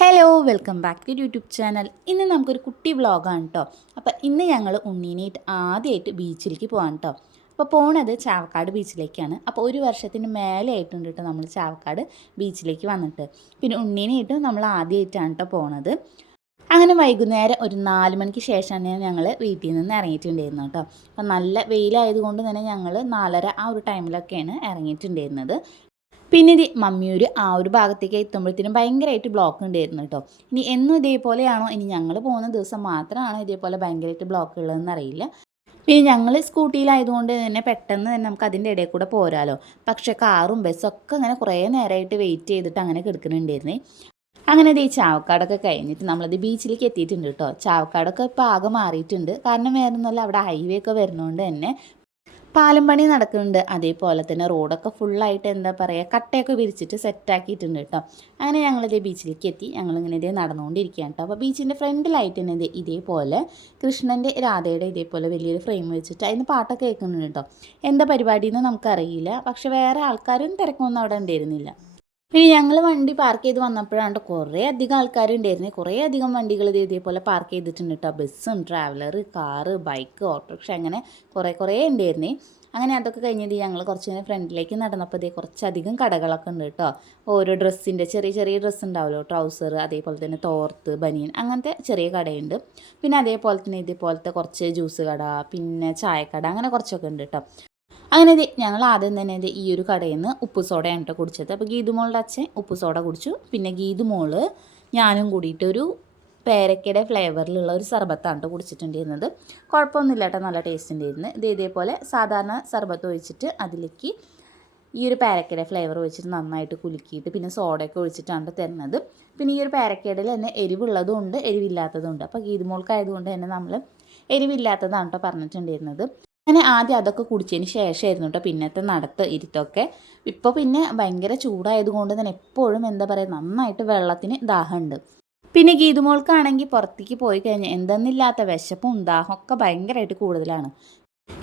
Hello welcome back to YouTube channel. ഇന്ന് നമുക്കൊരു കുട്ടി വ്ളോഗാണ് കേട്ടോ. അപ്പോൾ ഇന്ന് ഞങ്ങൾ ഉണ്ണീനായിട്ട് ആദ്യമായിട്ട് ബീച്ചിലേക്ക് പോകാൻ കേട്ടോ. അപ്പോൾ പോണത് ചാവക്കാട് ബീച്ചിലേക്കാണ്. അപ്പോൾ ഒരു വർഷത്തിന് മേലെ ആയിട്ടുണ്ട് കേട്ടോ നമ്മൾ ചാവക്കാട് ബീച്ചിലേക്ക് വന്നിട്ട്. പിന്നെ ഉണ്ണീനായിട്ട് നമ്മൾ ആദ്യമായിട്ടാണ് കേട്ടോ പോണത്. അങ്ങനെ വൈകുന്നേരം ഒരു 4 മണിക്ക് ശേഷമാണ് ഞങ്ങൾ വീട്ടിൽ നിന്ന് ഇറങ്ങിയിട്ടുണ്ടായിരുന്നു കേട്ടോ. അപ്പോൾ നല്ല വെയിലായതുകൊണ്ട് തന്നെ ഞങ്ങൾ 4:30 ആ ഒരു ടൈമിലൊക്കെയാണ് ഇറങ്ങിയിട്ടുണ്ടായിരുന്നത്. പിന്നെ ഇത് മമ്മിയൂർ ആ ഒരു ഭാഗത്തേക്ക് എത്തുമ്പോഴത്തേനും ഭയങ്കരമായിട്ട് ബ്ലോക്ക് ഉണ്ടായിരുന്നു കേട്ടോ. ഇനി എന്നും ഇതേപോലെയാണോ, ഇനി ഞങ്ങൾ പോകുന്ന ദിവസം മാത്രമാണോ ഇതേപോലെ ഭയങ്കരമായിട്ട് ബ്ലോക്ക് ഉള്ളതെന്ന് അറിയില്ല. പിന്നെ ഞങ്ങൾ സ്കൂട്ടിയിലായതുകൊണ്ട് തന്നെ പെട്ടെന്ന് തന്നെ നമുക്ക് അതിൻ്റെ ഇടയിൽ കൂടെ പോരാലോ. പക്ഷേ കാറും ബസ്സൊക്കെ അങ്ങനെ കുറേ നേരമായിട്ട് വെയിറ്റ് ചെയ്തിട്ട് അങ്ങനെ കിടക്കുന്നുണ്ടായിരുന്നേ. അങ്ങനെ ഈ ചാവക്കാടൊക്കെ കഴിഞ്ഞിട്ട് നമ്മളത് ബീച്ചിലേക്ക് എത്തിയിട്ടുണ്ട് കേട്ടോ. ചാവക്കാടൊക്കെ ഇപ്പോൾ ആകെ മാറിയിട്ടുണ്ട്. കാരണം വേറെ ഒന്നുമല്ല, അവിടെ ഹൈവേ ഒക്കെ വരുന്നതുകൊണ്ട് തന്നെ പാലം പണി നടക്കുന്നുണ്ട്. അതേപോലെ തന്നെ റോഡൊക്കെ ഫുള്ളായിട്ട് എന്താ പറയുക, കട്ടയൊക്കെ വിരിച്ചിട്ട് സെറ്റാക്കിയിട്ടുണ്ട് കേട്ടോ. അങ്ങനെ ഞങ്ങളിതേ ബീച്ചിലേക്ക് എത്തി. ഞങ്ങളിങ്ങനെ ഇതേ നടന്നുകൊണ്ടിരിക്കുകയാണ് കേട്ടോ. അപ്പോൾ ബീച്ചിൻ്റെ ഫ്രണ്ടിലായിട്ട് തന്നെ ഇതേപോലെ കൃഷ്ണൻ്റെ രാധയുടെ ഇതേപോലെ വലിയൊരു ഫ്രെയിം വെച്ചിട്ട് അതിന് പാട്ടൊക്കെ കേൾക്കുന്നുണ്ട് കേട്ടോ. എന്താ പരിപാടിയെന്ന് നമുക്കറിയില്ല. പക്ഷെ വേറെ ആൾക്കാരും തിരക്കൊന്നും അവിടെ ഉണ്ടായിരുന്നില്ല. പിന്നെ ഞങ്ങൾ വണ്ടി പാർക്ക് ചെയ്ത് വന്നപ്പോഴാണ്ട് കുറേ അധികം ആൾക്കാരുണ്ടായിരുന്നു. കുറേ അധികം വണ്ടികൾ ഇതേപോലെ പാർക്ക് ചെയ്തിട്ടുണ്ട് കേട്ടോ. ബസ്സും ട്രാവലർ, കാറ്, ബൈക്ക്, ഓട്ടോറിക്ഷ അങ്ങനെ കുറേ ഉണ്ടായിരുന്നേ. അങ്ങനെ അതൊക്കെ കഴിഞ്ഞിട്ട് ഞങ്ങൾ കുറച്ച് നേരം ഫ്രണ്ടിലേക്ക് നടന്നപ്പോൾ കുറച്ചധികം കടകളൊക്കെ ഉണ്ട് കേട്ടോ. ഓരോ ഡ്രസ്സിൻ്റെ ചെറിയ ഡ്രസ്സ് ഉണ്ടാവുമല്ലോ, ട്രൗസർ, അതേപോലെ തന്നെ തോർത്ത്, ബനിയൻ, അങ്ങനത്തെ ചെറിയ കടയുണ്ട്. പിന്നെ അതേപോലെ തന്നെ ഇതേപോലത്തെ കുറച്ച് ജ്യൂസ് കട, പിന്നെ ചായക്കട, അങ്ങനെ കുറച്ചൊക്കെ ഉണ്ട് കേട്ടോ. അങ്ങനെ ഞങ്ങൾ ആദ്യം തന്നെ ഈ ഒരു കടയിൽ നിന്ന് ഉപ്പ് സോഡയാണ് കേട്ടോ കുടിച്ചത്. അപ്പോൾ ഗീതുമോളുടെ അച്ഛൻ ഉപ്പ് സോഡ കുടിച്ചു. പിന്നെ ഗീതുമോള് ഞാനും കൂടിയിട്ടൊരു പേരക്കയുടെ ഫ്ലേവറിലുള്ള ഒരു സർബത്താണ് കേട്ടോ കുടിച്ചിട്ടുണ്ടായിരുന്നത്. കുഴപ്പമൊന്നുമില്ല കേട്ടോ, നല്ല ടേസ്റ്റ് ഉണ്ടായിരുന്നു. ഇതേപോലെ സാധാരണ സർബത്ത് ഒഴിച്ചിട്ട് അതിലേക്ക് ഈ ഒരു പേരക്കയുടെ ഫ്ലേവർ ഒഴിച്ചിട്ട് നന്നായിട്ട് കുലുക്കിയിട്ട് പിന്നെ സോഡയൊക്കെ ഒഴിച്ചിട്ടാണ് തരുന്നത്. പിന്നെ ഈ ഒരു പേരക്കയുടെ തന്നെ എരിവുള്ളതും ഉണ്ട്, എരിവില്ലാത്തതും ഉണ്ട്. അപ്പോൾ ഗീതുമോൾക്കായതുകൊണ്ട് തന്നെ നമ്മൾ എരിവില്ലാത്തതാണ് കേട്ടോ പറഞ്ഞിട്ടുണ്ടായിരുന്നത്. അങ്ങനെ ആദ്യം അതൊക്കെ കുടിച്ചതിന് ശേഷമായിരുന്നു കേട്ടോ പിന്നത്തെ നടത്ത് ഇരുത്തൊക്കെ. ഇപ്പോൾ പിന്നെ ഭയങ്കര ചൂടായതുകൊണ്ട് തന്നെ എപ്പോഴും എന്താ പറയുക, നന്നായിട്ട് വെള്ളത്തിന് ദാഹമുണ്ട്. പിന്നെ ഗീതുമോൾക്കാണെങ്കിൽ പുറത്തേക്ക് പോയി കഴിഞ്ഞാൽ എന്തെന്നില്ലാത്ത വിശപ്പും ദാഹമൊക്കെ ഭയങ്കരമായിട്ട് കൂടുതലാണ്.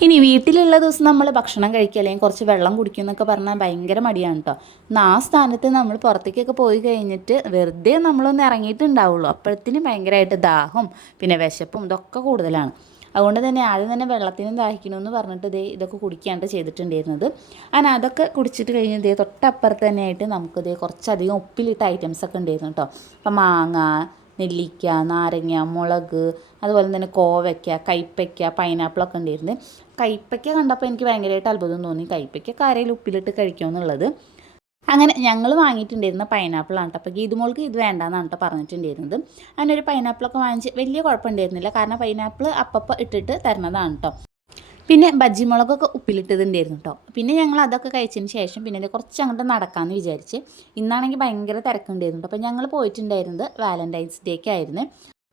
ഇനി വീട്ടിലുള്ള ദിവസം നമ്മൾ ഭക്ഷണം കഴിക്കുക അല്ലെങ്കിൽ കുറച്ച് വെള്ളം കുടിക്കും എന്നൊക്കെ പറഞ്ഞാൽ ഭയങ്കര മടിയാണ് കേട്ടോ. എന്നാൽ ആ സ്ഥാനത്ത് നമ്മൾ പുറത്തേക്കൊക്കെ പോയി കഴിഞ്ഞിട്ട് വെറുതെ നമ്മളൊന്ന് ഇറങ്ങിയിട്ടുണ്ടാവുള്ളൂ, അപ്പോഴത്തേനും ഭയങ്കരമായിട്ട് ദാഹവും പിന്നെ വിശപ്പും ഇതൊക്കെ കൂടുതലാണ്. അതുകൊണ്ട് തന്നെ ആദ്യം തന്നെ വെള്ളത്തിനും ദാഹിക്കണമെന്ന് പറഞ്ഞിട്ട് ഇതൊക്കെ കുടിക്കാണ്ട് ചെയ്തിട്ടുണ്ടായിരുന്നത്. അങ്ങനെ അതൊക്കെ കുടിച്ചിട്ട് കഴിഞ്ഞ് തൊട്ടപ്പുറത്ത് തന്നെയായിട്ട് നമുക്കിത് കുറച്ചധികം ഉപ്പിലിട്ട ഐറ്റംസൊക്കെ ഉണ്ടായിരുന്നു കേട്ടോ. അപ്പം മാങ്ങ, നെല്ലിക്ക, നാരങ്ങ, മുളക്, അതുപോലെ തന്നെ കോവയ്ക്ക, കൈപ്പയ്ക്ക, പൈനാപ്പിളൊക്കെ ഉണ്ടായിരുന്നു. കൈപ്പയ്ക്ക കണ്ടപ്പോൾ എനിക്ക് ഭയങ്കരമായിട്ട് അത്ഭുതം തോന്നി. കൈപ്പയ്ക്ക കരയിൽ ഉപ്പിലിട്ട് കഴിക്കുമെന്നുള്ളത്. അങ്ങനെ ഞങ്ങൾ വാങ്ങിയിട്ടുണ്ടായിരുന്ന പൈനാപ്പിളാണ് കേട്ടോ. അപ്പോൾ ഗീതുമോൾക്ക് ഇത് വേണ്ടാന്നാണ് കേട്ടോ പറഞ്ഞിട്ടുണ്ടായിരുന്നത്. അങ്ങനെ ഒരു പൈനാപ്പിളൊക്കെ വാങ്ങിച്ച് വലിയ കുഴപ്പമുണ്ടായിരുന്നില്ല, കാരണം പൈനാപ്പിൾ അപ്പം ഇട്ടിട്ട് തരുന്നതാണ് കേട്ടോ. പിന്നെ ബജ്ജി മുളകൊക്കെ ഉപ്പിലിട്ടതുണ്ടായിരുന്നു കേട്ടോ. പിന്നെ ഞങ്ങൾ അതൊക്കെ കഴിച്ചതിന് ശേഷം പിന്നെ കുറച്ച് അങ്ങോട്ട് നടക്കാമെന്ന് വിചാരിച്ച്. ഇന്നാണെങ്കിൽ ഭയങ്കര തിരക്കുണ്ടായിരുന്നു കേട്ടോ. അപ്പോൾ ഞങ്ങൾ പോയിട്ടുണ്ടായിരുന്നത് വാലൻറ്റൈൻസ് ഡേക്കായിരുന്നു.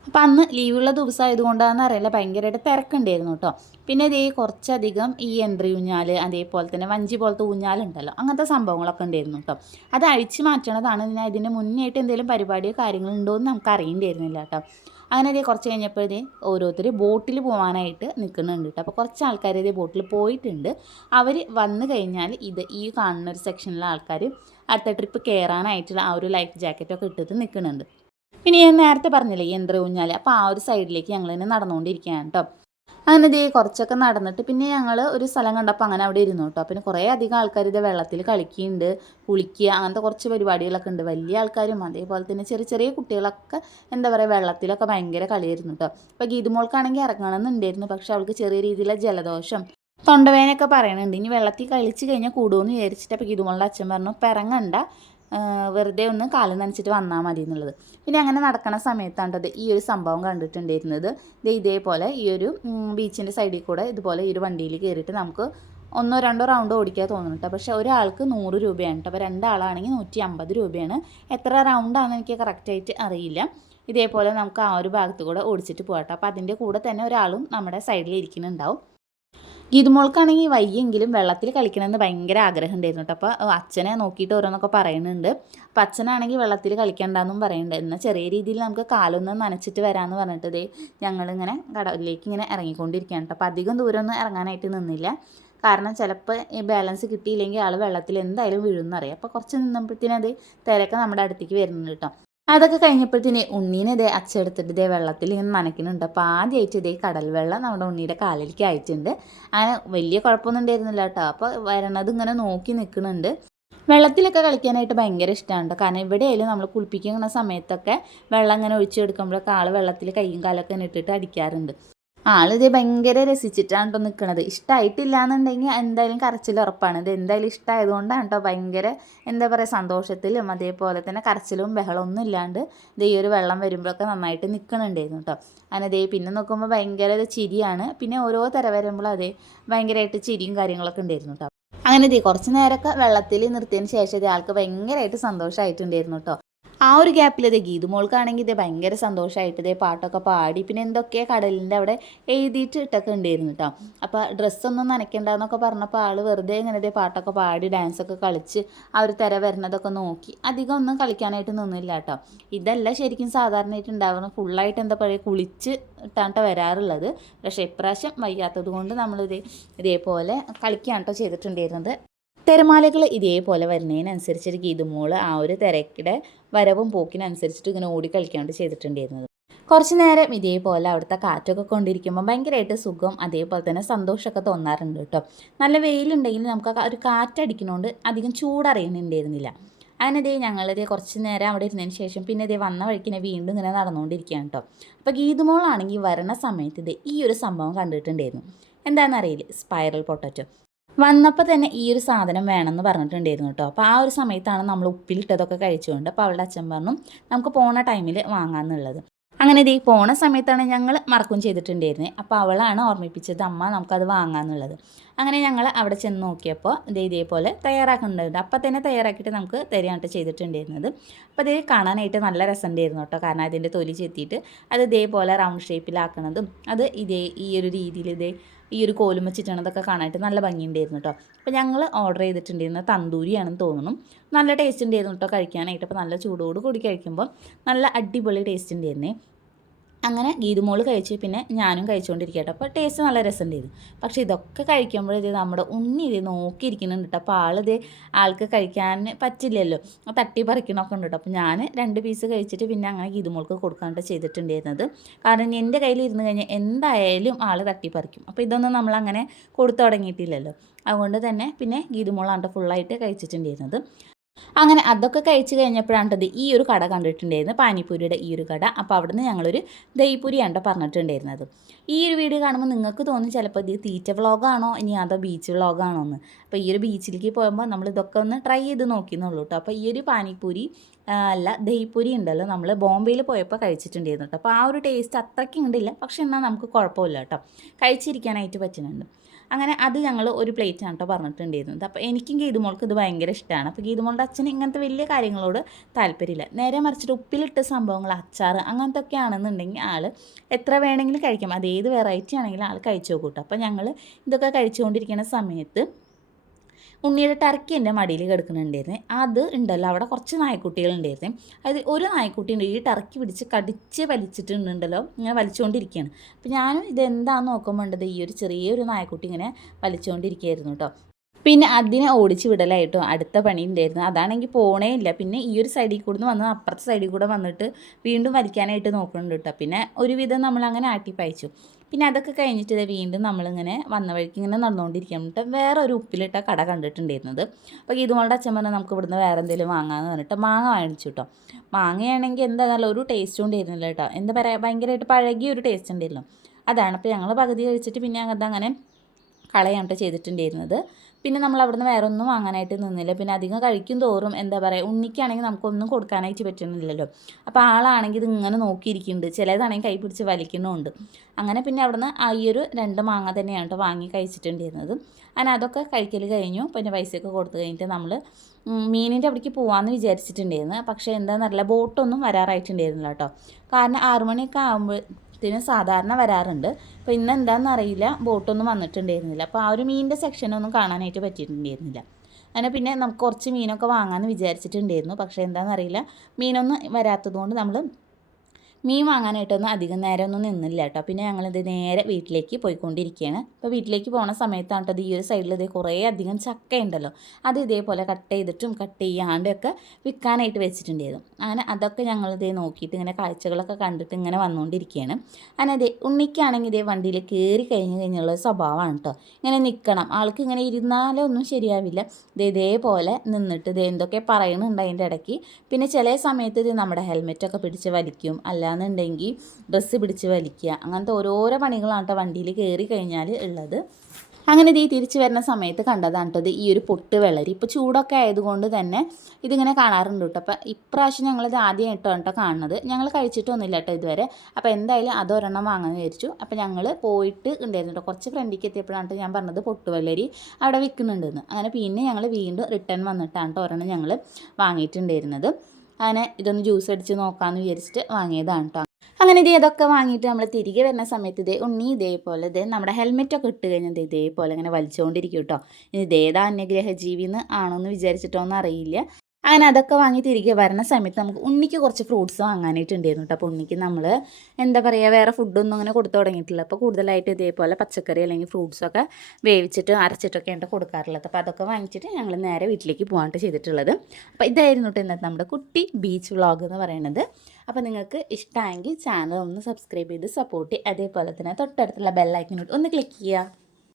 അപ്പം അന്ന് ലീവുള്ള ദിവസമായതുകൊണ്ടാണെന്ന് അറിയില്ല, ഭയങ്കരമായിട്ട് തിരക്കുണ്ടായിരുന്നു കേട്ടോ. പിന്നെ കുറച്ചധികം ഈ എൻട്രി ഊഞ്ഞാൽ, അതേപോലെ തന്നെ വഞ്ചി പോലത്തെ ഊഞ്ഞാലുണ്ടല്ലോ, അങ്ങനത്തെ സംഭവങ്ങളൊക്കെ ഉണ്ടായിരുന്നു കേട്ടോ. അത് അഴിച്ചു മാറ്റണതാണ്. ഞാൻ ഇതിന് മുന്നേ ആയിട്ട് എന്തെങ്കിലും പരിപാടിയോ കാര്യങ്ങളുണ്ടോ എന്ന് നമുക്ക് അറിയണ്ടായിരുന്നില്ല കേട്ടോ. അങ്ങനെ കുറച്ച് കഴിഞ്ഞപ്പോൾ ഓരോരുത്തർ ബോട്ടിൽ പോകാനായിട്ട് നിൽക്കുന്നുണ്ട് കേട്ടോ. അപ്പോൾ കുറച്ച് ആൾക്കാർ ബോട്ടിൽ പോയിട്ടുണ്ട്. അവർ വന്നു കഴിഞ്ഞാൽ ഈ കാണുന്ന ഒരു സെക്ഷനിലെ ആൾക്കാർ അടുത്ത ട്രിപ്പ് കയറാനായിട്ടുള്ള ആ ഒരു ലൈഫ് ജാക്കറ്റൊക്കെ ഇട്ടിട്ട് നിൽക്കുന്നുണ്ട്. പിന്നെ ഞാൻ നേരത്തെ പറഞ്ഞില്ലേ യന്ത്ര ഊഞ്ഞാൽ, അപ്പോൾ ആ ഒരു സൈഡിലേക്ക് ഞങ്ങൾ തന്നെ നടന്നുകൊണ്ടിരിക്കുകയാണ് കേട്ടോ. അങ്ങനെ കുറച്ചൊക്കെ നടന്നിട്ട് പിന്നെ ഞങ്ങൾ ഒരു സ്ഥലം കണ്ടപ്പോൾ അങ്ങനെ അവിടെ ഇരുന്നു കേട്ടോ. പിന്നെ കുറേ അധികം ആൾക്കാർ വെള്ളത്തിൽ കളിക്കുന്നുണ്ട്, കുളിക്കുക, അങ്ങനത്തെ കുറച്ച് പരിപാടികളൊക്കെ ഉണ്ട്. വലിയ ആൾക്കാരും അതേപോലെ തന്നെ ചെറിയ കുട്ടികളൊക്കെ എന്താ പറയുക, വെള്ളത്തിലൊക്കെ ഭയങ്കര കളിയായിരുന്നു കേട്ടോ. അപ്പോൾ ഗീതുമോൾക്കാണെങ്കിൽ ഇറങ്ങണമെന്നുണ്ടായിരുന്നു, പക്ഷെ അവൾക്ക് ചെറിയ രീതിയിലുള്ള ജലദോഷം, തൊണ്ടവേനൊക്കെ പറയുന്നുണ്ട്. ഇനി വെള്ളത്തിൽ കളിച്ച് കഴിഞ്ഞാൽ കൂടുമെന്ന് വിചാരിച്ചിട്ട് അപ്പോൾ ഗീതുമോളുടെ അച്ഛൻ പറഞ്ഞു ഇറങ്ങണ്ട, വെറുതെ ഒന്ന് കാല് നനച്ചിട്ട് വന്നാൽ മതി എന്നുള്ളത്. പിന്നെ അങ്ങനെ നടക്കുന്ന സമയത്താണ് ഈ ഒരു സംഭവം കണ്ടിട്ടുണ്ടായിരുന്നത്. ഇതേപോലെ ഈ ഒരു ബീച്ചിൻ്റെ സൈഡിൽ കൂടെ ഇതുപോലെ ഈ ഒരു വണ്ടിയിൽ കയറിയിട്ട് നമുക്ക് 1-2 റൗണ്ട് ഓടിക്കാൻ തോന്നുന്നുണ്ട്. പക്ഷേ ഒരാൾക്ക് 100 രൂപയാണ് കേട്ടോ. അപ്പോൾ 2 ആളാണെങ്കിൽ 150 രൂപയാണ്. എത്ര റൗണ്ടാണെന്ന് എനിക്ക് കറക്റ്റായിട്ട് അറിയില്ല. ഇതേപോലെ നമുക്ക് ആ ഒരു ഭാഗത്ത് കൂടെ ഓടിച്ചിട്ട് പോകട്ടോ. അപ്പോൾ അതിൻ്റെ കൂടെ തന്നെ ഒരാളും നമ്മുടെ സൈഡിൽ ഇരിക്കുന്നുണ്ടാവും. ഗീതുമോൾക്കാണെങ്കിൽ വയ്യെങ്കിലും വെള്ളത്തിൽ കളിക്കണമെന്ന് ഭയങ്കര ആഗ്രഹം ഉണ്ടായിരുന്നു കേട്ടോ. അപ്പോൾ അച്ഛനെ നോക്കിയിട്ട് ഓരോന്നൊക്കെ പറയുന്നുണ്ട്. അപ്പോൾ അച്ഛനാണെങ്കിൽ വെള്ളത്തിൽ കളിക്കണ്ടെന്നും പറയുന്നുണ്ട്. എന്നാൽ ചെറിയ രീതിയിൽ നമുക്ക് കാലൊന്ന് നനച്ചിട്ട് വരാമെന്ന് പറഞ്ഞിട്ട് ഞങ്ങളിങ്ങനെ കടലിലേക്ക് ഇങ്ങനെ ഇറങ്ങിക്കൊണ്ടിരിക്കുകയാണ് കേട്ടോ. അപ്പോൾ അധികം ദൂരമൊന്നും ഇറങ്ങാനായിട്ട് നിന്നില്ല, കാരണം ചിലപ്പോൾ ഈ ബാലൻസ് കിട്ടിയില്ലെങ്കിൽ ആൾ വെള്ളത്തിൽ എന്തായാലും വീഴുമെന്നറിയാം. അപ്പോൾ കുറച്ച് നിന്നപ്പോഴത്തേനും തിരക്ക് നമ്മുടെ അടുത്തേക്ക് വരുന്നുണ്ട് കേട്ടോ. അതൊക്കെ കഴിഞ്ഞപ്പോഴത്തേന് ഉണ്ണീനെ ഇതേ അച്ചെടുത്തിട്ട് ഇതേ വെള്ളത്തിൽ ഇങ്ങനെ നനയ്ക്കുന്നുണ്ട്. അപ്പോൾ ആദ്യമായിട്ട് ഇതേ കടൽ വെള്ളം നമ്മുടെ ഉണ്ണിയുടെ കാലിലേക്ക് അയച്ചിട്ടുണ്ട്. അങ്ങനെ വലിയ കുഴപ്പമൊന്നും ഉണ്ടായിരുന്നില്ല കേട്ടോ. അപ്പോൾ വരണത് ഇങ്ങനെ നോക്കി നിൽക്കുന്നുണ്ട്. വെള്ളത്തിലൊക്കെ കളിക്കാനായിട്ട് ഭയങ്കര ഇഷ്ടമാണ്. കാരണം എവിടെയായാലും നമ്മൾ കുളിപ്പിക്കുന്ന സമയത്തൊക്കെ വെള്ളം ഇങ്ങനെ ഒഴിച്ചെടുക്കുമ്പോഴൊക്കെ ആൾ വെള്ളത്തിൽ കൈയും കാലൊക്കെ ഇട്ടിട്ട് അടിക്കാറുണ്ട്. ആളിത് ഭയങ്കര രസിച്ചിട്ടാണ് കേട്ടോ നിൽക്കുന്നത്. ഇഷ്ടമായിട്ടില്ല എന്നുണ്ടെങ്കിൽ എന്തായാലും കരച്ചിൽ ഉറപ്പാണ്. ഇത് എന്തായാലും ഇഷ്ടമായതുകൊണ്ടാണ് കേട്ടോ ഭയങ്കര എന്താ പറയുക സന്തോഷത്തിലും അതേപോലെ തന്നെ കരച്ചിലും ബഹളമൊന്നും ഇല്ലാണ്ട് ഇത് ഈ ഒരു വെള്ളം വരുമ്പോഴൊക്കെ നന്നായിട്ട് നിൽക്കണുണ്ടായിരുന്നു കേട്ടോ. അങ്ങനെ ദേ പിന്നെ നോക്കുമ്പോൾ ഭയങ്കര ഒരു ചിരിയാണ്. പിന്നെ ഓരോ തര വരുമ്പോഴും അതേ ഭയങ്കരമായിട്ട് ചിരിയും കാര്യങ്ങളൊക്കെ ഉണ്ടായിരുന്നു കേട്ടോ. അങ്ങനെ ദേ കുറച്ച് നേരമൊക്കെ വെള്ളത്തിൽ നിർത്തിയതിന് ശേഷം ഇത് ആൾക്ക് ഭയങ്കരമായിട്ട് സന്തോഷമായിട്ടുണ്ടായിരുന്നു കേട്ടോ. ആ ഒരു ഗ്യാപ്പിൽ ഇതേ ഗീതുമോൾക്കാണെങ്കിൽ ഇതേ ഭയങ്കര സന്തോഷമായിട്ട് ഇതേ പാട്ടൊക്കെ പാടി പിന്നെ എന്തൊക്കെയാണ് കടലിൻ്റെ അവിടെ എഴുതിയിട്ട് ഇട്ടൊക്കെ ഉണ്ടായിരുന്നു കേട്ടോ. അപ്പോൾ ഡ്രസ്സൊന്നും നനയ്ക്കണ്ടെന്നൊക്കെ പറഞ്ഞപ്പോൾ ആൾ വെറുതെ ഇങ്ങനെ ഇതേ പാട്ടൊക്കെ പാടി ഡാൻസൊക്കെ കളിച്ച് ആ ഒരു തിര വരുന്നതൊക്കെ നോക്കി അധികം ഒന്നും കളിക്കാനായിട്ട് നിന്നില്ല കേട്ടോ. ഇതല്ല ശരിക്കും സാധാരണയായിട്ട് ഉണ്ടാവുന്നത്. ഫുള്ളായിട്ട് എന്താ പറയുക കുളിച്ച് ഇട്ടാണ് വരാറുള്ളത്. പക്ഷേ ഇപ്രാവശ്യം വയ്യാത്തത് കൊണ്ട് ഇതേപോലെ കളിക്കുകയാണ് കേട്ടോ ചെയ്തിട്ടുണ്ടായിരുന്നത്. തിരമാലകൾ ഇതേപോലെ വരുന്നതിനനുസരിച്ച് ഗീതുമോൾ ആ ഒരു തിരക്കിടെ വരവും പോക്കിനനുസരിച്ചിട്ട് ഇങ്ങനെ ഓടി കളിക്കാണ്ട് ചെയ്തിട്ടുണ്ടായിരുന്നത്. കുറച്ച് നേരം ഇതേപോലെ അവിടുത്തെ കാറ്റൊക്കെ കൊണ്ടിരിക്കുമ്പോൾ ഭയങ്കരമായിട്ട് സുഖം അതേപോലെ തന്നെ സന്തോഷമൊക്കെ തോന്നാറുണ്ട് കേട്ടോ. നല്ല വെയിലുണ്ടെങ്കിൽ നമുക്ക് ഒരു കാറ്റടിക്കുന്നതുകൊണ്ട് അധികം ചൂടറിയുന്നുണ്ടായിരുന്നില്ല. അങ്ങനെ ഞങ്ങളിതേ കുറച്ച് നേരം അവിടെ ഇരുന്നതിന് ശേഷം പിന്നെ വന്ന വഴിക്കിനെ വീണ്ടും ഇങ്ങനെ നടന്നുകൊണ്ടിരിക്കുകയാണ് കേട്ടോ. അപ്പോൾ ഗീതുമോളാണെങ്കിൽ വരണ സമയത്ത് ഈ ഒരു സംഭവം കണ്ടിട്ടുണ്ടായിരുന്നു. എന്താണെന്നറിയില്ല, സ്പൈറൽ പൊട്ടറ്റോ. വന്നപ്പോൾ തന്നെ ഈ ഒരു സാധനം വേണമെന്ന് പറഞ്ഞിട്ടുണ്ടായിരുന്നു കേട്ടോ. അപ്പോൾ ആ ഒരു സമയത്താണ് നമ്മൾ ഉപ്പിലിട്ടതൊക്കെ കഴിച്ചുകൊണ്ട് അപ്പോൾ അവളുടെ അച്ഛൻ പറഞ്ഞു നമുക്ക് പോണ ടൈമിൽ വാങ്ങാമെന്നുള്ളത്. അങ്ങനെ പോണ സമയത്താണ് ഞങ്ങൾ മറക്കും ചെയ്തിട്ടുണ്ടായിരുന്നത്. അപ്പോൾ അവളാണ് ഓർമ്മിപ്പിച്ചത് അമ്മ നമുക്കത് വാങ്ങാമെന്നുള്ളത്. അങ്ങനെ ഞങ്ങൾ അവിടെ ചെന്ന് നോക്കിയപ്പോൾ ഇതേപോലെ തയ്യാറാക്കുന്നുണ്ടായിരുന്നു. അപ്പം തന്നെ തയ്യാറാക്കിയിട്ട് നമുക്ക് തരികയാണ് ചെയ്തിട്ടുണ്ടായിരുന്നത്. അപ്പോൾ ഇത് കാണാനായിട്ട് നല്ല രസമുണ്ടായിരുന്നു കേട്ടോ. കാരണം അതിൻ്റെ തൊലി ചെത്തിയിട്ട് അത് ഇതേപോലെ റൗണ്ട് ഷേപ്പിലാക്കണതും അത് ഈ ഒരു രീതിയിൽ ഈ ഒരു കോലും വെച്ചിട്ടാണതൊക്കെ കാണാനായിട്ട് നല്ല ഭംഗിയുണ്ടായിരുന്നു കേട്ടോ. അപ്പോൾ ഞങ്ങൾ ഓർഡർ ചെയ്തിട്ടുണ്ടായിരുന്നത് തന്തൂരിയാണെന്ന് തോന്നുന്നു. നല്ല ടേസ്റ്റ് ഉണ്ടായിരുന്നു കേട്ടോ കഴിക്കാനായിട്ട്. അപ്പോൾ നല്ല ചൂടോട് കൂടി കഴിക്കുമ്പോൾ നല്ല അടിപൊളി ടേസ്റ്റ് ഉണ്ടായിരുന്നേ. അങ്ങനെ ഗീതുമോൾ കഴിച്ച് പിന്നെ ഞാനും കഴിച്ചുകൊണ്ടിരിക്കട്ടെ. അപ്പോൾ ടേസ്റ്റ് നല്ല രസമുണ്ടായിരുന്നു. പക്ഷേ ഇതൊക്കെ കഴിക്കുമ്പോഴേ നമ്മുടെ ഉണ്ണി നോക്കിയിരിക്കുന്നുണ്ട് കേട്ടോ. അപ്പോൾ ആൾക്ക് കഴിക്കാൻ പറ്റില്ലല്ലോ, തട്ടി പറിക്കണമൊക്കെ ഉണ്ട് കേട്ടോ. അപ്പോൾ ഞാൻ 2 പീസ് കഴിച്ചിട്ട് പിന്നെ അങ്ങനെ ഗീതുമോൾക്ക് കൊടുക്കാനായിട്ട് ചെയ്തിട്ടുണ്ടായിരുന്നത്. കാരണം എൻ്റെ കയ്യിൽ ഇരുന്ന് കഴിഞ്ഞാൽ എന്തായാലും ആൾ തട്ടിപ്പറിക്കും. അപ്പോൾ ഇതൊന്നും നമ്മളങ്ങനെ കൊടുത്തു തുടങ്ങിയിട്ടില്ലല്ലോ. അതുകൊണ്ട് തന്നെ പിന്നെ ഗീതുമോളാണ്ട് ഫുള്ളായിട്ട് കഴിച്ചിട്ടുണ്ടായിരുന്നത്. അങ്ങനെ അതൊക്കെ കഴിച്ച് കഴിഞ്ഞപ്പോഴാണ് ഈ ഒരു കട കണ്ടിട്ടുണ്ടായിരുന്നത്, പാനിപ്പൂരിയുടെ ഈ ഒരു കട. അപ്പോൾ അവിടുന്ന് ഞങ്ങളൊരു ദഹിപ്പൂരിയാണ് പറഞ്ഞിട്ടുണ്ടായിരുന്നത്. ഈ ഒരു വീഡിയോ കാണുമ്പോൾ നിങ്ങൾക്ക് തോന്നും ചിലപ്പോൾ ഇത് തീറ്റ വ്ളോഗാണോ ഇനി അതോ ബീച്ച് വ്ളോഗാണോ എന്ന്. അപ്പോൾ ഈ ഒരു ബീച്ചിലേക്ക് പോകുമ്പോൾ നമ്മൾ ഇതൊക്കെ ഒന്ന് ട്രൈ ചെയ്ത് നോക്കിയെന്നുള്ളൂ കേട്ടോ. അപ്പോൾ ഈ ഒരു പാനിപ്പൂരി അല്ല ദഹിപ്പൂരി ഉണ്ടല്ലോ, നമ്മൾ ബോംബെയിൽ പോയപ്പോൾ കഴിച്ചിട്ടുണ്ടായിരുന്നു കേട്ടോ. അപ്പോൾ ആ ഒരു ടേസ്റ്റ് അത്രയ്ക്കും ഉണ്ടില്ല, പക്ഷേ എന്നാൽ നമുക്ക് കുഴപ്പമില്ല കേട്ടോ, കഴിച്ചിരിക്കാനായിട്ട് പറ്റുന്നുണ്ട്. അങ്ങനെ അത് ഞങ്ങൾ ഒരു പ്ലേറ്റാണ് കേട്ടോ പറഞ്ഞിട്ടുണ്ടായിരുന്നത്. അപ്പോൾ എനിക്കും ഗീതുമോൾക്ക് ഇത് ഭയങ്കര ഇഷ്ടമാണ്. അപ്പോൾ ഗീതുമോളുടെ അച്ഛന് ഇങ്ങനത്തെ വലിയ കാര്യങ്ങളോട് താല്പര്യമില്ല. നേരെ മറിച്ചിട്ട് ഉപ്പിലിട്ട സംഭവങ്ങൾ, അച്ചാർ അങ്ങനത്തെ ഒക്കെ ആണെന്നുണ്ടെങ്കിൽ ആൾ എത്ര വേണമെങ്കിലും കഴിക്കാം. അതേത് വെറൈറ്റി ആണെങ്കിലും ആൾ കഴിച്ചു നോക്കും കേട്ടോ. അപ്പോൾ ഞങ്ങൾ ഇതൊക്കെ കഴിച്ചുകൊണ്ടിരിക്കുന്ന സമയത്ത് ഉണ്ണിയുടെ ടർക്കി എൻ്റെ മടിയിൽ കിടക്കുന്നുണ്ടായിരുന്നു. അത് ഉണ്ടല്ലോ അവിടെ കുറച്ച് നായ്ക്കുട്ടികളുണ്ടായിരുന്നു. അത് ഒരു നായ്ക്കുട്ടി ഉണ്ട് ഈ ടർക്കി പിടിച്ച് കടിച്ച് വലിച്ചിട്ടുണ്ടല്ലോ, ഇങ്ങനെ വലിച്ചുകൊണ്ടിരിക്കുകയാണ്. അപ്പോൾ ഞാനും ഇതെന്താണെന്ന് നോക്കുമ്പോൾ ഈ ഒരു ചെറിയൊരു നായ്ക്കുട്ടി ഇങ്ങനെ വലിച്ചുകൊണ്ടിരിക്കുകയായിരുന്നു കേട്ടോ. പിന്നെ അതിനെ ഓടിച്ച് വിടലായിട്ടോ അടുത്ത പണി ഉണ്ടായിരുന്നു. അതാണെങ്കിൽ പോണേ ഇല്ല. പിന്നെ ഈ ഒരു സൈഡിൽ കൂടെ വന്ന് അപ്പുറത്തെ സൈഡിൽ കൂടെ വന്നിട്ട് വീണ്ടും വലിക്കാനായിട്ട് നോക്കുന്നുണ്ട് കേട്ടോ. പിന്നെ ഒരുവിധം നമ്മളങ്ങനെ ആട്ടിപ്പയച്ചു. പിന്നെ അതൊക്കെ കഴിഞ്ഞിട്ട് വീണ്ടും നമ്മളിങ്ങനെ വന്ന വഴിക്ക് ഇങ്ങനെ നടന്നുകൊണ്ടിരിക്കാൻ വേണ്ടിയിട്ട് വേറെ ഒരു ഉപ്പിലിട്ട കട കണ്ടിട്ടുണ്ടായിരുന്നത്. അപ്പോൾ ഗീതുമോളുടെ അച്ഛൻ പറഞ്ഞാൽ നമുക്ക് ഇവിടുന്ന് വേറെ എന്തെങ്കിലും വാങ്ങാമെന്ന് പറഞ്ഞിട്ട് മാങ്ങ വാങ്ങിച്ചു കേട്ടോ. മാങ്ങയാണെങ്കിൽ എന്താ നല്ല ഒരു ടേസ്റ്റും ഉണ്ടായിരുന്നില്ല കേട്ടോ. എന്താ പറയുക, ഭയങ്കരമായിട്ട് പഴകിയ ഒരു ടേസ്റ്റ് ഉണ്ടായിരുന്നു. അതാണ്. അപ്പോൾ ഞങ്ങൾ പകുതി കഴിച്ചിട്ട് പിന്നെ അതങ്ങനെ കളയാണ് ചെയ്തിട്ടുണ്ടായിരുന്നത്. പിന്നെ നമ്മൾ അവിടുന്ന് വേറെ ഒന്നും വാങ്ങാനായിട്ട് നിന്നില്ല. പിന്നെ അധികം കഴിക്കും തോറും എന്താ പറയുക, ഉണ്ണിക്കാണെങ്കിൽ നമുക്കൊന്നും കൊടുക്കാനായിട്ട് പറ്റുന്നില്ലല്ലോ. അപ്പോൾ ആളാണെങ്കിൽ ഇത് ഇങ്ങനെ നോക്കിയിരിക്കുന്നുണ്ട്, ചിലതാണെങ്കിൽ കൈ പിടിച്ച് വലിക്കുന്നുമുണ്ട്. അങ്ങനെ പിന്നെ അവിടുന്ന് ഈ ഒരു 2 മാങ്ങ തന്നെയാണ് കേട്ടോ വാങ്ങി കഴിച്ചിട്ടുണ്ടായിരുന്നത്. അങ്ങനെ അതൊക്കെ കഴിക്കൽ കഴിഞ്ഞു. പിന്നെ പൈസയൊക്കെ കൊടുത്തു കഴിഞ്ഞിട്ട് നമ്മൾ മീനിൻ്റെ അവിടേക്ക് പോകാമെന്ന് വിചാരിച്ചിട്ടുണ്ടായിരുന്നു. പക്ഷേ എന്താണെന്നറിയില്ല, ബോട്ടൊന്നും വരാറായിട്ടുണ്ടായിരുന്നില്ല കേട്ടോ. കാരണം 6 മണിയൊക്കെ ആകുമ്പോൾ സാധാരണ വരാറുണ്ട്. അപ്പോൾ ഇന്ന് എന്താണെന്നറിയില്ല, ബോട്ടൊന്നും വന്നിട്ടുണ്ടായിരുന്നില്ല. അപ്പോൾ ആ ഒരു മീനിൻ്റെ സെക്ഷനൊന്നും കാണാനായിട്ട് പറ്റിയിട്ടുണ്ടായിരുന്നില്ല. അങ്ങനെ പിന്നെ നമുക്ക് കുറച്ച് മീനൊക്കെ വാങ്ങാമെന്ന് വിചാരിച്ചിട്ടുണ്ടായിരുന്നു. പക്ഷേ എന്താണെന്നറിയില്ല, മീനൊന്നും വരാത്തത് കൊണ്ട് നമ്മൾ മീൻ വാങ്ങാനായിട്ടൊന്നും അധികം നേരമൊന്നും നിന്നില്ല കേട്ടോ. പിന്നെ ഞങ്ങളിത് നേരെ വീട്ടിലേക്ക് പോയിക്കൊണ്ടിരിക്കുകയാണ്. അപ്പോൾ വീട്ടിലേക്ക് പോകുന്ന സമയത്താണ് കേട്ടോ ഈ ഒരു സൈഡിൽ ഇതേ കുറേ അധികം ചക്ക ഉണ്ടല്ലോ, അത് ഇതേപോലെ കട്ട് ചെയ്തിട്ടും കട്ട് ചെയ്യാണ്ടൊക്കെ വിൽക്കാനായിട്ട് വെച്ചിട്ടുണ്ടായിരുന്നു. അങ്ങനെ അതൊക്കെ ഞങ്ങളിതേ നോക്കിയിട്ട് ഇങ്ങനെ കാഴ്ചകളൊക്കെ കണ്ടിട്ട് ഇങ്ങനെ വന്നുകൊണ്ടിരിക്കുകയാണ്. അങ്ങനെ ഇതേ ഉണ്ണിക്കാണെങ്കിൽ ഇതേ വണ്ടിയിൽ കയറി കഴിഞ്ഞുള്ള സ്വഭാവമാണ് കേട്ടോ. ഇങ്ങനെ നിൽക്കണം, ആൾക്ക് ഇങ്ങനെ ഇരുന്നാലോ ഒന്നും ശരിയാവില്ല. ഇതേപോലെ നിന്നിട്ട് ഇത് എന്തൊക്കെ പറയുന്നുണ്ട് അതിൻ്റെ ഇടയ്ക്ക്. പിന്നെ ചില സമയത്ത് ഇത് നമ്മുടെ ഹെൽമെറ്റൊക്കെ പിടിച്ച് വലിക്കും, അല്ലാന്നുണ്ടെങ്കിൽ ഡ്രസ്സ് പിടിച്ച് വലിക്കുക, അങ്ങനത്തെ ഓരോരോ പണികളാണ് കേട്ടോ വണ്ടിയിൽ കയറി കഴിഞ്ഞാൽ ഉള്ളത്. അങ്ങനെ ഇത് തിരിച്ച് വരുന്ന സമയത്ത് കണ്ടതാണ് കേട്ടോ ഈ ഒരു പൊട്ട് വെള്ളരി. ഇപ്പോൾ ചൂടൊക്കെ ആയതുകൊണ്ട് തന്നെ ഇതിങ്ങനെ കാണാറുണ്ട് കേട്ടോ. അപ്പോൾ ഇപ്രാവശ്യം ഞങ്ങളിത് ആദ്യമായിട്ടാണ് കേട്ടോ കാണുന്നത്. ഞങ്ങൾ കഴിച്ചിട്ടൊന്നുമില്ല കേട്ടോ ഇതുവരെ. അപ്പോൾ എന്തായാലും അതൊരെണ്ണം വാങ്ങാമെന്ന് വിചാരിച്ചു. അപ്പോൾ ഞങ്ങൾ പോയിട്ട് ഉണ്ടായിരുന്നു കേട്ടോ. കുറച്ച് ഫ്രണ്ടിലേക്ക് എത്തിയപ്പോഴാണ് ഞാൻ പറഞ്ഞത് പൊട്ട് വെള്ളരി അവിടെ വിൽക്കുന്നുണ്ടെന്ന്. അങ്ങനെ പിന്നെ ഞങ്ങൾ വീണ്ടും റിട്ടേൺ വന്നിട്ടാണ് കേട്ടോ ഒരെണ്ണം ഞങ്ങൾ വാങ്ങിയിട്ടുണ്ടായിരുന്നത്. അങ്ങനെ ഇതൊന്ന് ജ്യൂസ് അടിച്ച് നോക്കാമെന്ന് വിചാരിച്ചിട്ട് വാങ്ങിയതാണ് കേട്ടോ. അങ്ങനെ ഇതൊക്കെ വാങ്ങിയിട്ട് നമ്മൾ തിരികെ വരുന്ന സമയത്ത് ഉണ്ണി ഇതേപോലെ നമ്മുടെ ഹെൽമെറ്റൊക്കെ ഇട്ട് കഴിഞ്ഞാൽ ഇതേപോലെ ഇങ്ങനെ വലിച്ചുകൊണ്ടിരിക്കും കേട്ടോ. ഇനി ഇതേതാ അന്യഗ്രഹ ജീവിന്ന് ആണോന്ന് വിചാരിച്ചിട്ടോന്നും അറിയില്ല. അങ്ങനെ അതൊക്കെ വാങ്ങി തിരികെ വരുന്ന സമയത്ത് നമുക്ക് ഉണ്ണിക്ക് കുറച്ച് ഫ്രൂട്ട്സ് വാങ്ങാനായിട്ടുണ്ടായിരുന്നു കേട്ടോ. അപ്പോൾ ഉണ്ണിക്ക് നമ്മൾ എന്താ പറയുക, വേറെ ഫുഡൊന്നും അങ്ങനെ കൊടുത്തു തുടങ്ങിയിട്ടില്ല. അപ്പോൾ കൂടുതലായിട്ട് ഇതേപോലെ പച്ചക്കറി അല്ലെങ്കിൽ ഫ്രൂട്ട്സൊക്കെ വേവിച്ചിട്ട് അരച്ചിട്ടൊക്കെയാണ് കൊടുക്കാറുള്ളത്. അപ്പോൾ അതൊക്കെ വാങ്ങിച്ചിട്ട് ഞങ്ങൾ നേരെ വീട്ടിലേക്ക് പോകാനായിട്ട് ചെയ്തിട്ടുള്ളത്. അപ്പോൾ ഇതായിരുന്നു കേട്ടോ ഇന്നത്തെ നമ്മുടെ കുട്ടി ബീച്ച് വ്ളോഗ് എന്ന് പറയുന്നത്. അപ്പോൾ നിങ്ങൾക്ക് ഇഷ്ടമായെങ്കിൽ ചാനൽ ഒന്ന് സബ്സ്ക്രൈബ് ചെയ്ത് സപ്പോർട്ട് ചെയ്യുക. അതേപോലെ തന്നെ തൊട്ടടുത്തുള്ള ബെല്ലൈക്കനോട്ട് ഒന്ന് ക്ലിക്ക് ചെയ്യുക.